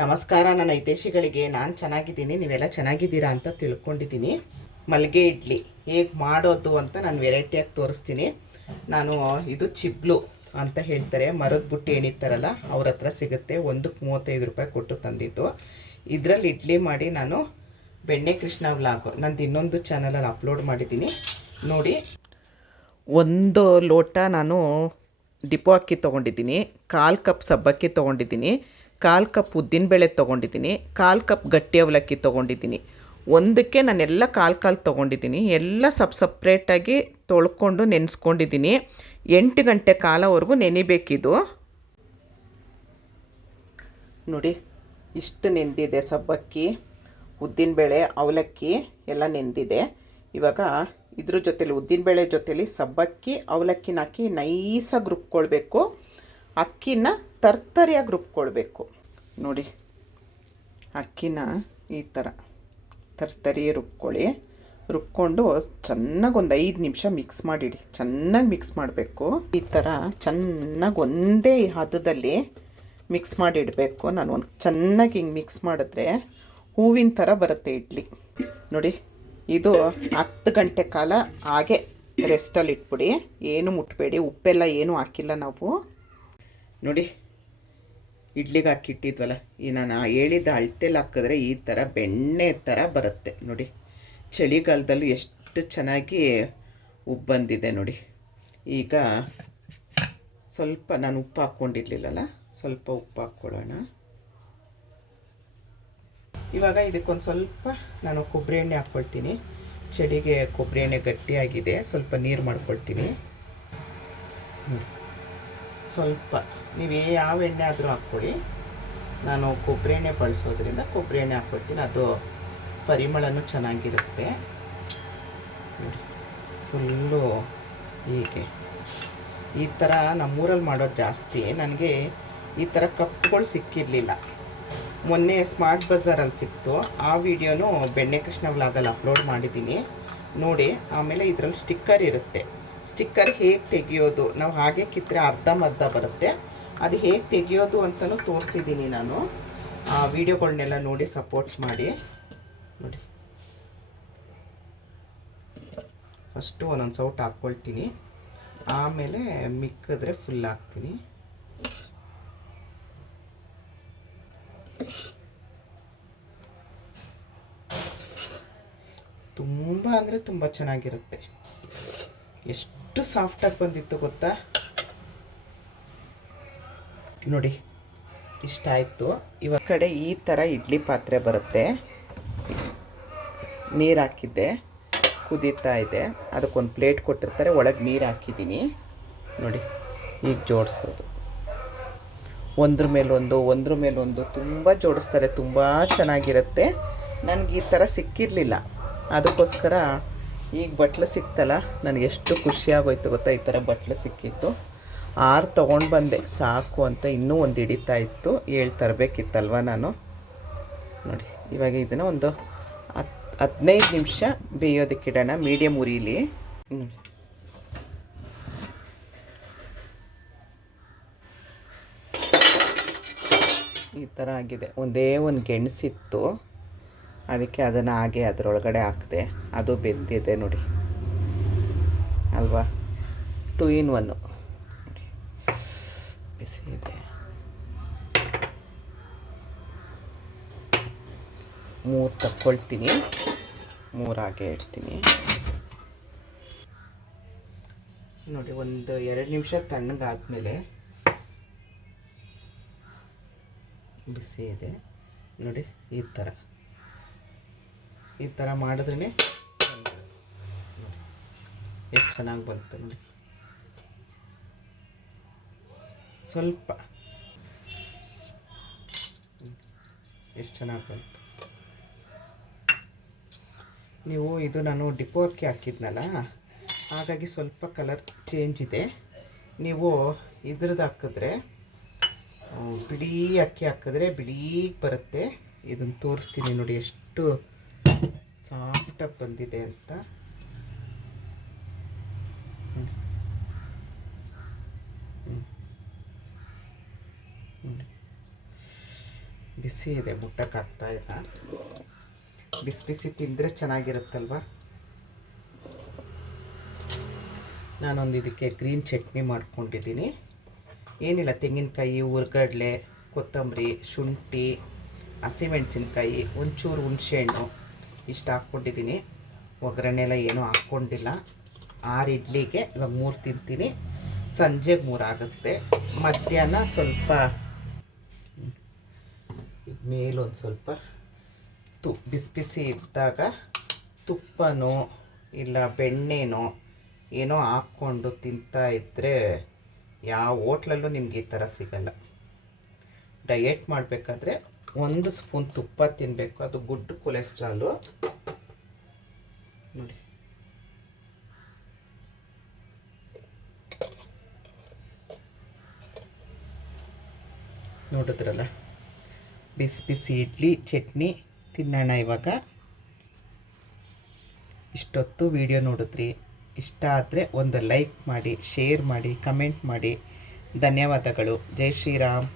ನಮಸ್ಕಾರ. ನನ್ನ ಹಿತೈಷಿಗಳಿಗೆ ನಾನು ಚೆನ್ನಾಗಿದ್ದೀನಿ, ನೀವೆಲ್ಲ ಚೆನ್ನಾಗಿದ್ದೀರಾ ಅಂತ ತಿಳ್ಕೊಂಡಿದ್ದೀನಿ. ಮಲ್ಲಿಗೆ ಇಡ್ಲಿ ಹೇಗೆ ಮಾಡೋದು ಅಂತ ನಾನು ವೆರೈಟಿಯಾಗಿ ತೋರಿಸ್ತೀನಿ. ಇದು ಚಿಬ್ಲು ಅಂತ ಹೇಳ್ತಾರೆ, ಮರದ ಬುಟ್ಟಿ ಎಣಿತಾರಲ್ಲ ಅವ್ರ ಹತ್ರ ಸಿಗುತ್ತೆ. ಒಂದಕ್ಕೆ 35 ರೂಪಾಯಿ ಕೊಟ್ಟು ತಂದಿದ್ದು. ಇದರಲ್ಲಿ ಇಡ್ಲಿ ಮಾಡಿ ನಾನು ಬೆಣ್ಣೆ ಕೃಷ್ಣ ವ್ಲಾಗ್ ನಂದು ಇನ್ನೊಂದು ಚಾನಲಲ್ಲಿ ಅಪ್ಲೋಡ್ ಮಾಡಿದ್ದೀನಿ ನೋಡಿ. ಒಂದು ಲೋಟ ನಾನು ಡಿಪೋ ಅಕ್ಕಿ ತೊಗೊಂಡಿದ್ದೀನಿ, 1/4 ಕಪ್ ಸಬ್ಬಕ್ಕಿ ತೊಗೊಂಡಿದ್ದೀನಿ, 1/4 ಕಪ್ ಉದ್ದಿನಬೇಳೆ ತೊಗೊಂಡಿದ್ದೀನಿ, 1/4 ಕಪ್ ಗಟ್ಟಿ ಅವಲಕ್ಕಿ ತೊಗೊಂಡಿದ್ದೀನಿ. ಒಂದಕ್ಕೆ ನಾನೆಲ್ಲ 1/4 ತೊಗೊಂಡಿದ್ದೀನಿ. ಎಲ್ಲ ಸಪ್ರೇಟಾಗಿ ತೊಳ್ಕೊಂಡು ನೆನೆಸ್ಕೊಂಡಿದ್ದೀನಿ. 8 ಗಂಟೆ ಕಾಲವರೆಗೂ ನೆನಿಬೇಕಿದು ನೋಡಿ. ಇಷ್ಟು ನೆಂದಿದೆ ಸಬ್ಬಕ್ಕಿ, ಉದ್ದಿನಬೇಳೆ, ಅವಲಕ್ಕಿ ಎಲ್ಲ ನೆಂದಿದೆ. ಇವಾಗ ಇದ್ರ ಜೊತೆಲಿ ಉದ್ದಿನಬೇಳೆ ಜೊತೆಲಿ ಸಬ್ಬಕ್ಕಿ ಅವಲಕ್ಕಿನ ಹಾಕಿ ನೈಸಾಗಿ ರುಬ್ಕೊಳ್ಬೇಕು. ಅಕ್ಕಿನ ತರ್ತರಿಯಾಗಿ ರುಬ್ಕೊಳ್ಬೇಕು ನೋಡಿ. ಅಕ್ಕಿನ ಈ ಥರ ತರ್ತರಿ ರುಬ್ಕೊಂಡು ಚೆನ್ನಾಗಿ ಒಂದು 5 ನಿಮಿಷ ಮಿಕ್ಸ್ ಮಾಡಿಡಿ. ಚೆನ್ನಾಗಿ ಮಿಕ್ಸ್ ಮಾಡಬೇಕು. ಈ ಥರ ಚೆನ್ನಾಗಿ ಒಂದೇ ಹದದಲ್ಲಿ ಮಿಕ್ಸ್ ಮಾಡಿಡಬೇಕು. ನಾನು ಒಂದು ಚೆನ್ನಾಗಿ ಹಿಂಗೆ ಮಿಕ್ಸ್ ಮಾಡಿದ್ರೆ ಹೂವಿನ ಥರ ಬರುತ್ತೆ ಇಡ್ಲಿ ನೋಡಿ. ಇದು 10 ಗಂಟೆ ಕಾಲ ಹಾಗೆ ರೆಸ್ಟಲ್ಲಿ ಇಟ್ಬಿಡಿ, ಏನು ಮುಟ್ಟಬೇಡಿ. ಉಪ್ಪೆಲ್ಲ ಏನೂ ಹಾಕಿಲ್ಲ ನಾವು ನೋಡಿ. ಇಡ್ಲಿಗೆ ಹಾಕಿಟ್ಟಿದ್ವಲ್ಲ, ಈ ನಾನು ಹೇಳಿದ್ದ ಅಳತೆಲಿ ಹಾಕಿದ್ರೆ ಈ ಥರ ಬೆಣ್ಣೆ ಥರ ಬರುತ್ತೆ ನೋಡಿ. ಚಳಿಗಾಲದಲ್ಲೂ ಎಷ್ಟು ಚೆನ್ನಾಗಿ ಉಪ್ಪು ಬಂದಿದೆ ನೋಡಿ. ಈಗ ಸ್ವಲ್ಪ ನಾನು ಉಪ್ಪು ಹಾಕ್ಕೊಂಡಿರ್ಲಿಲ್ಲಲ್ಲ, ಸ್ವಲ್ಪ ಉಪ್ಪು ಹಾಕ್ಕೊಳ್ಳೋಣ. ಇವಾಗ ಇದಕ್ಕೊಂದು ಸ್ವಲ್ಪ ನಾನು ಕೊಬ್ಬರಿ ಎಣ್ಣೆ ಹಾಕ್ಕೊಳ್ತೀನಿ. ಚಳಿಗೆ ಕೊಬ್ಬರಿ ಎಣ್ಣೆ ಗಟ್ಟಿಯಾಗಿದೆ, ಸ್ವಲ್ಪ ನೀರು ಮಾಡ್ಕೊಳ್ತೀನಿ. ಸ್ವಲ್ಪ ನೀವು ಯಾವ ಎಣ್ಣೆ ಆದರೂ ಹಾಕ್ಕೊಳ್ಳಿ. ನಾನು ಕೊಬ್ಬರಿ ಎಣ್ಣೆ ಬಳಸೋದ್ರಿಂದ ಕೊಬ್ಬರಿ ಎಣ್ಣೆ ಹಾಕ್ಕೊಳ್ತೀನಿ, ಅದು ಪರಿಮಳನೂ ಚೆನ್ನಾಗಿರುತ್ತೆ ನೋಡಿ. ಫುಲ್ಲು ಹೀಗೆ ಈ ಥರ ನಮ್ಮೂರಲ್ಲಿ ಮಾಡೋದು ಜಾಸ್ತಿ. ನನಗೆ ಈ ಥರ ಕಪ್ಗಳು ಸಿಕ್ಕಿರಲಿಲ್ಲ. ಮೊನ್ನೆ ಸ್ಮಾರ್ಟ್ ಬಜಾರಲ್ಲಿ ಸಿಕ್ತು. ಆ ವಿಡಿಯೋನು ಬೆಣ್ಣೆ ಕೃಷ್ಣ ವ್ಲಾಗಲ್ಲಿ ಅಪ್ಲೋಡ್ ಮಾಡಿದ್ದೀನಿ ನೋಡಿ. ಆಮೇಲೆ ಇದರಲ್ಲಿ ಸ್ಟಿಕ್ಕರ್ ಇರುತ್ತೆ. ಸ್ಟಿಕ್ಕರ್ ಹೇಗೆ ತೆಗೆಯೋದು, ನಾವು ಹಾಗೆ ಕಿತ್ತರೆ ಅರ್ಧಂಬರ್ಧ ಬರುತ್ತೆ, ಅದು ಹೇಗೆ ತೆಗೆಯೋದು ಅಂತಲೂ ತೋರಿಸಿದ್ದೀನಿ ನಾನು. ಆ ವಿಡಿಯೋಗಳನ್ನೆಲ್ಲ ನೋಡಿ ಸಪೋರ್ಟ್ ಮಾಡಿ ನೋಡಿ. ಫಸ್ಟು ಒಂದೊಂದು ಸೌಟ್ ಹಾಕ್ಕೊಳ್ತೀನಿ, ಆಮೇಲೆ ಮಿಕ್ಕಿದ್ರೆ ಫುಲ್ ಹಾಕ್ತೀನಿ. ತುಂಬ ಅಂದರೆ ತುಂಬ ಚೆನ್ನಾಗಿರುತ್ತೆ. ಎಷ್ಟು ಸಾಫ್ಟಾಗಿ ಬಂದಿತ್ತು ಗೊತ್ತಾ ನೋಡಿ. ಇಷ್ಟ ಆಯಿತು. ಇವಾಗ ಕಡೆ ಈ ಥರ ಇಡ್ಲಿ ಪಾತ್ರೆ ಬರುತ್ತೆ. ನೀರು ಹಾಕಿದ್ದೆ, ಕುದೀತಾ ಇದೆ. ಅದಕ್ಕೊಂದು ಪ್ಲೇಟ್ ಕೊಟ್ಟಿರ್ತಾರೆ, ಒಳಗೆ ನೀರು ಹಾಕಿದ್ದೀನಿ ನೋಡಿ. ಈಗ ಜೋಡಿಸೋದು ಒಂದ್ರ ಮೇಲೊಂದು ತುಂಬ ಜೋಡಿಸ್ತಾರೆ, ತುಂಬ ಚೆನ್ನಾಗಿರುತ್ತೆ. ನನಗೆ ಈ ಥರ ಸಿಕ್ಕಿರಲಿಲ್ಲ, ಅದಕ್ಕೋಸ್ಕರ ಈಗ ಬಟ್ಲು ಸಿಕ್ತಲ್ಲ, ನನಗೆ ಎಷ್ಟು ಖುಷಿಯಾಗೋಯ್ತು ಗೊತ್ತಾ. ಈ ಥರ ಬಟ್ಲು ಸಿಕ್ಕಿತ್ತು. 6 ತೊಗೊಂಡು ಬಂದೆ ಸಾಕು ಅಂತ. ಇನ್ನೂ ಒಂದು ಹಿಡಿತಾ ಇತ್ತು, 7 ತರಬೇಕಿತ್ತಲ್ವ ನಾನು ನೋಡಿ. ಇವಾಗ ಇದನ್ನು ಒಂದು 15 ನಿಮಿಷ ಬೇಯೋದಕ್ಕಿಡೋಣ, ಮೀಡಿಯಮ್ ಉರಿಲಿ. ಈ ಥರ ಆಗಿದೆ. ಒಂದೇ ಒಂದು ಗೆಣಸಿತ್ತು, ಅದಕ್ಕೆ ಅದನ್ನು ಹಾಗೆ ಅದರೊಳಗಡೆ ಹಾಕಿದೆ, ಅದು ಬೆಂದಿದೆ ನೋಡಿ ಅಲ್ವಾ. 2 in 1 ನೋಡಿ, ಬಿಸಿ ಇದೆ. 3 ತಕ್ಕೊಳ್ತೀನಿ, 3 ಹಾಗೆ ಇಡ್ತೀನಿ ನೋಡಿ. ಒಂದು 2 ನಿಮಿಷ ತಣ್ಣಗಾದ್ಮೇಲೆ ಬಿಸಿ ಇದೆ ನೋಡಿ. ಈ ಥರ ಮಾಡಿದ್ರೇ ಎಷ್ಟು ಚೆನ್ನಾಗಿ ಬಂತು ನೋಡಿ. ಸ್ವಲ್ಪ ಎಷ್ಟು ಚೆನ್ನಾಗಿ ಬಂತು. ನೀವು ಇದು ನಾನು ಡಿಪೋ ಅಕ್ಕಿ ಹಾಕಿದ್ನಲ್ಲ, ಹಾಗಾಗಿ ಸ್ವಲ್ಪ ಕಲರ್ ಚೇಂಜ್ ಇದೆ. ನೀವು ಇದ್ರದ್ದು ಹಾಕಿದ್ರೆ, ಬಿಳಿ ಅಕ್ಕಿ ಹಾಕಿದ್ರೆ ಬಿಳಿಗೆ ಬರುತ್ತೆ. ಇದನ್ನು ತೋರಿಸ್ತೀನಿ ನೋಡಿ ಎಷ್ಟು ಸಾಫ್ಟಾಗಿ ಬಂದಿದೆ ಅಂತ. ಬಿಸಿ ಇದೆ, ಮುಟ್ಟಕ್ಕಾಗ್ತಾ ಇಲ್ಲ. ಬಿಸಿ ಬಿಸಿ ತಿಂದರೆ ಚೆನ್ನಾಗಿರುತ್ತಲ್ವ. ನಾನೊಂದು ಇದಕ್ಕೆ ಗ್ರೀನ್ ಚಟ್ನಿ ಮಾಡ್ಕೊಂಡಿದ್ದೀನಿ. ಏನಿಲ್ಲ, ತೆಂಗಿನಕಾಯಿ, ಹುರ್ಗಡ್ಲೆ, ಕೊತ್ತಂಬರಿ, ಶುಂಠಿ, ಹಸಿಮೆಣಸಿನ್ಕಾಯಿ, ಒಂಚೂರು ಹುಣಸೆಹಣ್ಣು ಇಷ್ಟು ಹಾಕ್ಕೊಂಡಿದ್ದೀನಿ. ಒಗ್ಗರಣೆ ಎಲ್ಲ ಏನೂ ಹಾಕ್ಕೊಂಡಿಲ್ಲ. 6 ಇಡ್ಲಿಗೆ ಇವಾಗ 3 ತಿಂತೀನಿ, ಸಂಜೆಗೆ 3 ಆಗುತ್ತೆ. ಮಧ್ಯಾಹ್ನ ಸ್ವಲ್ಪ ಮೇಲೊಂದು ಸ್ವಲ್ಪ ಬಿಸಿ ಬಿಸಿ ಇದ್ದಾಗ ತುಪ್ಪನೋ ಇಲ್ಲ ಬೆಣ್ಣೆನೋ ಏನೋ ಹಾಕ್ಕೊಂಡು ತಿಂತಾ ಇದ್ದರೆ ಯಾವ ಹೋಟ್ಲಲ್ಲೂ ನಿಮ್ಗೆ ಈ ಥರ ಸಿಗಲ್ಲ. ಡಯೆಟ್ ಮಾಡಬೇಕಾದ್ರೆ 1 ಸ್ಪೂನ್ ತುಪ್ಪ ತಿನ್ನಬೇಕು, ಅದು ಗುಡ್ ಕೊಲೆಸ್ಟ್ರಾಲು. ನೋಡಿ, ನೋಡಿದ್ರಲ್ಲ, ಬಿಸಿ ಬಿಸಿ ಇಡ್ಲಿ ಚಟ್ನಿ ತಿನ್ನೋಣ ಇವಾಗ. ಇಷ್ಟೊತ್ತು ವಿಡಿಯೋ ನೋಡಿದ್ರಿ. ಇಷ್ಟ ಆದರೆ ಒಂದು ಲೈಕ್ ಮಾಡಿ, ಶೇರ್ ಮಾಡಿ, ಕಮೆಂಟ್ ಮಾಡಿ. ಧನ್ಯವಾದಗಳು. ಜೈ ಶ್ರೀರಾಮ್.